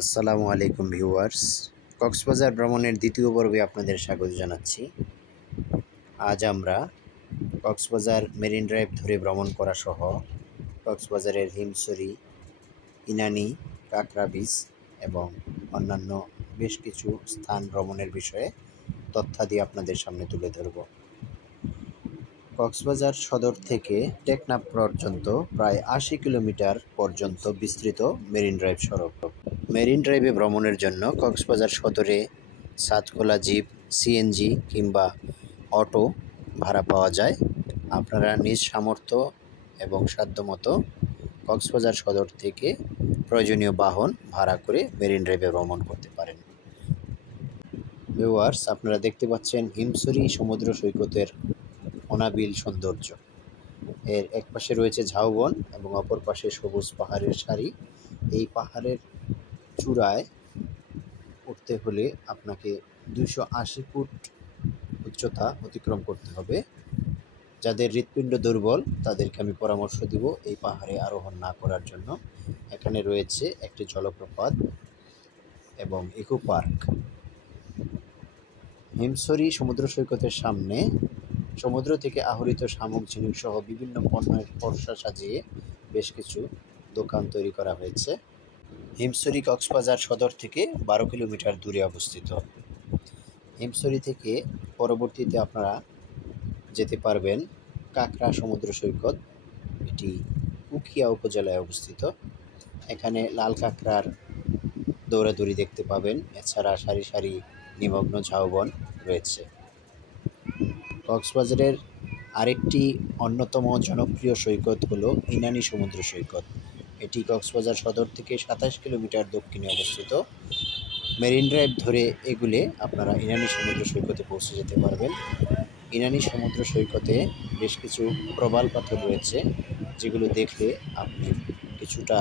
আসসালামু আলাইকুম ভিউয়ার্স, কক্সবাজার ভ্রমণের দ্বিতীয় পর্বে আপনাদের স্বাগত জানাচ্ছি। আজ আমরা কক্সবাজার মেরিন ড্রাইভ ধরে ভ্রমণ করা সহ কক্সবাজারের হিমছড়ি, ইনানি, কাঁকড়া বিচ এবং অন্যান্য বেশ কিছু স্থান ভ্রমণের বিষয়ে তথ্যাদি আপনাদের সামনে তুলে ধরব। কক্সবাজার সদর থেকে টেকনাফ পর্যন্ত প্রায় ৮০ কিলোমিটার পর্যন্ত বিস্তৃত মেরিন ড্রাইভ সড়ক। মেরিন ড্রাইভে ভ্রমণের জন্য কক্সবাজার সদরে সাতখোলা জিপ, সিএনজি কিংবা অটো ভাড়া পাওয়া যায়। আপনারা নিজ সামর্থ্য এবং সাধ্যমতো কক্সবাজার সদর থেকে প্রয়োজনীয় বাহন ভাড়া করে মেরিন ড্রাইভে ভ্রমণ করতে পারেন। ভিউয়ার্স, আপনারা দেখতে পাচ্ছেন হিমছড়ি সমুদ্র সৈকতের অনাবিল সৌন্দর্য। এর এক পাশে রয়েছে ঝাউবন এবং অপর পাশে সবুজ পাহাড়ের সারি। এই পাহাড়ের চূড়ায় উঠতে হলে আপনাকে 280 ফুট উচ্চতা অতিক্রম করতে হবে। যাদের হৃৎপিণ্ড দুর্বল তাদেরকে আমি পরামর্শ দিব এই পাহাড়ে আরোহণ না করার জন্য। এখানে রয়েছে একটি জলপ্রপাত এবং ইকো পার্ক। হিমছড়ি সমুদ্র সৈকতের সামনে সমুদ্র থেকে আহরিত শামুক, ঝিনুক সহ বিভিন্ন পণ্যের পসরা সাজিয়ে বেশ কিছু দোকান তৈরি করা হয়েছে। হিমছড়ি কক্সবাজার সদর থেকে 12 কিলোমিটার দূরে অবস্থিত। হিমছড়ি থেকে পরবর্তীতে আপনারা যেতে পারবেন কাঁকড়া সমুদ্র সৈকত। এটি উখিয়া উপজেলায় অবস্থিত। এখানে লাল কাঁকড়ার দৌড়াদৌড়ি দেখতে পাবেন। এছাড়া সারি সারি নিমগ্ন ঝাউবন রয়েছে। কক্সবাজারের আরেকটি অন্যতম জনপ্রিয় সৈকত হলো ইনানি সমুদ্র সৈকত। এটি কক্সবাজার সদর থেকে 27 কিলোমিটার দক্ষিণে অবস্থিত। মেরিন ড্রাইভ ধরে এগুলে আপনারা ইনানি সমুদ্র সৈকতে পৌঁছে যেতে পারবেন। ইনানি সমুদ্র সৈকতে বেশ কিছু প্রবাল পাথর রয়েছে, যেগুলো দেখলে আপনি কিছুটা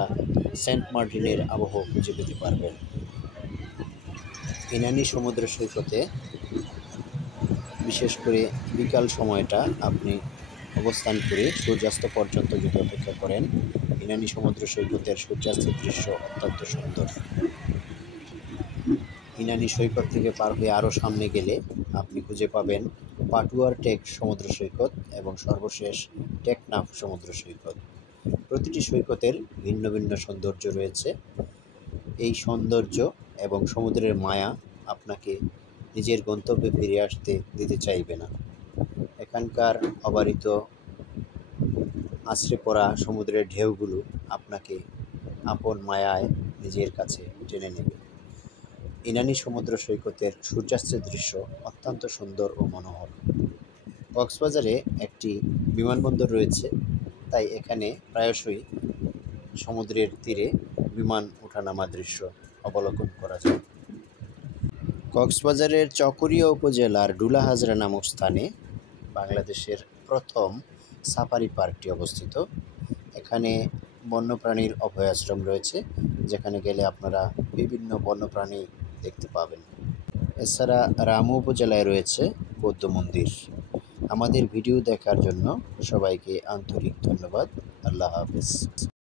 সেন্ট মার্টিনের আবহ খুঁজে পেতে পারবেন। ইনানি সমুদ্র সৈকতে বিশেষ করে বিকাল সময়টা আপনি অবস্থান করে সূর্যাস্ত পর্যন্ত যদি অপেক্ষা করেন, ইনানি সমুদ্র সৈকতের সূর্যাস্তের দৃশ্য অত্যন্ত সুন্দর। ইনানি সৈকত থেকে পার হয়ে আরও সামনে গেলে আপনি খুঁজে পাবেন পাটুয়ার টেক সমুদ্র সৈকত এবং সর্বশেষ টেকনাফ সমুদ্র সৈকত। প্রতিটি সৈকতের ভিন্ন ভিন্ন সৌন্দর্য রয়েছে। এই সৌন্দর্য এবং সমুদ্রের মায়া আপনাকে নিজের গন্তব্যে ফিরে আসতে দিতে চাইবে না। এখানকার অবারিত আছড়ে পড়া সমুদ্রের ঢেউগুলো আপনাকে আপন মায়ায় নিজের কাছে টেনে নেবে। ইনানি সমুদ্র সৈকতের সূর্যাস্তের দৃশ্য অত্যন্ত সুন্দর ও মনোহর। কক্সবাজারে একটি বিমানবন্দর রয়েছে, তাই এখানে প্রায়শই সমুদ্রের তীরে বিমান ওঠানামার দৃশ্য অবলোকন করা যায়। কক্সবাজারের চকরিয়া উপজেলার ডুলা হাজরা নামক স্থানে বাংলাদেশের প্রথম সাফারি পার্কটি অবস্থিত। এখানে বন্যপ্রাণীর অভয়াশ্রম রয়েছে, যেখানে গেলে আপনারা বিভিন্ন বন্যপ্রাণী দেখতে পাবেন। এছাড়া রামু উপজেলায় রয়েছে বৌদ্ধ মন্দির। আমাদের ভিডিও দেখার জন্য সবাইকে আন্তরিক ধন্যবাদ। আল্লাহ হাফেজ।